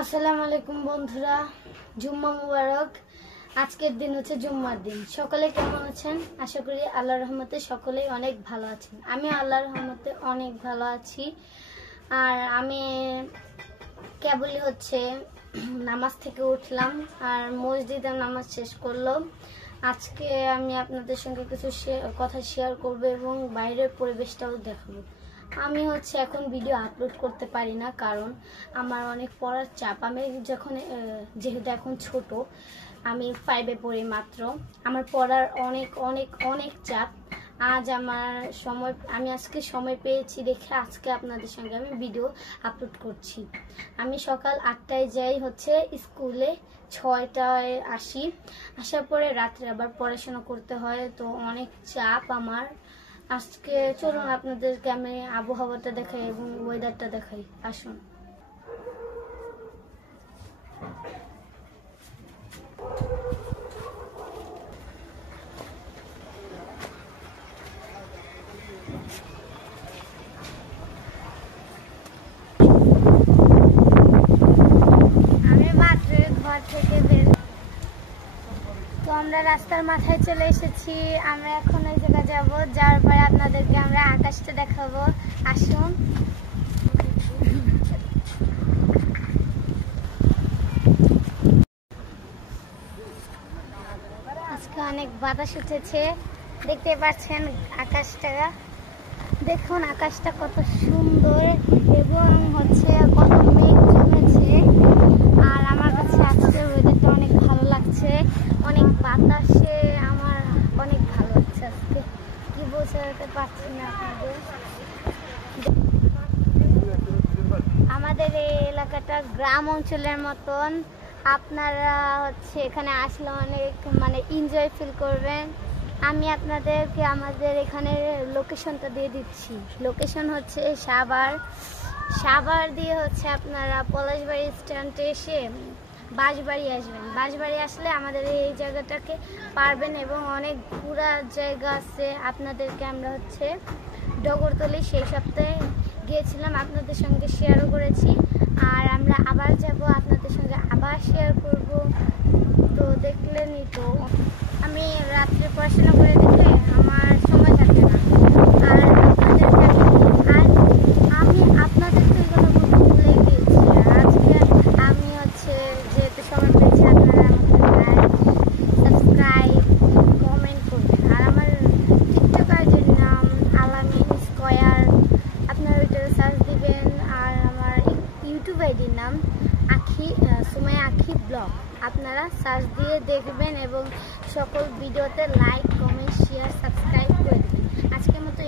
আসসালামু আলাইকুম বন্ধুরা, জুম্মা মুবারক। আজকের দিন হচ্ছে জুম্মার দিন। সকলে কেমন আছেন? আশা করি আল্লাহর রহমতে সকলেই অনেক ভালো আছেন। আমি আল্লাহর রহমতে অনেক ভালো আছি। আর আমি কেবলই হচ্ছে নামাজ থেকে উঠলাম আর মসজিদে নামাজ শেষ করলাম। আজকে আমি আপনাদের সঙ্গে কিছু কথা শেয়ার করব এবং বাইরের পরিবেশটাও দেখাবো। আমি হচ্ছে এখন ভিডিও আপলোড করতে পারি না, কারণ আমার অনেক পড়ার চাপ। আমি যেহেতু এখন ছোট, আমি 5-এ পড়ি মাত্র, আমার পড়ার অনেক অনেক অনেক চাপ। আমি আজকে সময় পেয়েছি দেখে আজকে আপনাদের সঙ্গে আমি ভিডিও আপলোড করছি। আমি সকাল 8টায় যাই হচ্ছে স্কুলে, 6টায় আসি। আসার পরে রাত্রে আবার পড়াশোনা করতে হয়, তো অনেক চাপ আমার। আজকে চলুন আপনাদেরকে আমি আবহাওয়াটা দেখাই এবং ওয়েদারটা দেখাই। আসুন। আমি মাত্র ঘর থেকে বের, তো আমরা রাস্তার মাথায় চলে এসেছি। আমরা এখন ওই জায়গায় যাবো, যাওয়ার পরে আপনাদেরকে আমরা আকাশটা দেখাবো। আসুন। আজকে অনেক বাতাস উঠেছে, দেখতে পাচ্ছেন আকাশটা। দেখুন আকাশটা কত সুন্দর এবং হচ্ছে কত মেঘ জমেছে। আর আমার কাছে আজকে ওয়েদারটা অনেক ভালো লাগছে, অনেক বাতাসে আমার অনেক ভালো লাগছে। আজকে কি বোঝাতে পারছি না আপনাদের। আমাদের এই এলাকাটা গ্রাম অঞ্চলের মতন। আপনারা হচ্ছে এখানে আসলে অনেক এনজয় ফিল করবেন। আমি আপনাদেরকে আমাদের এখানে লোকেশনটা দিয়ে দিচ্ছি। লোকেশন হচ্ছে সাভার দিয়ে হচ্ছে আপনারা পলাশবাড়ি স্ট্যান্ডে এসে বাঁশবাড়ি আসবেন। বাঁশবাড়ি আসলে আমাদের এই জায়গাটাকে পারবেন এবং অনেক ঘোরার জায়গা আছে। আপনাদেরকে আমরা হচ্ছে ডগরতলি সেই সপ্তাহে গিয়েছিলাম, আপনাদের সঙ্গে শেয়ারও করেছি। আর আমরা আবার যাব, আপনাদের সঙ্গে আবার শেয়ার করব। তো দেখলেনই তো, আমি রাত্রে পড়াশোনা করে দেখে আমার সময় থাকে না। আর আমি আপনাদের তো এগুলো ভুলে গিয়েছি। আর আজকে আমি হচ্ছে যেহেতু সময় পেয়েছি, আপনারা আমাকে লাইক, সাবস্ক্রাইব, কমেন্ট করবেন। আর আমার টিকটক আইডির নাম আলামিন স্কয়ার, আপনারা ওইটাতে সার্চ দিবেন। আর আমার ইউটিউব আইডির নাম সুমাইয়া আখি ব্লগ, আপনারা সার্চ দিয়ে দেখবেন এবং সকল ভিডিওতে লাইক, কমেন্ট, শেয়ার, সাবস্ক্রাইব করে দেবেন। আজকের মতো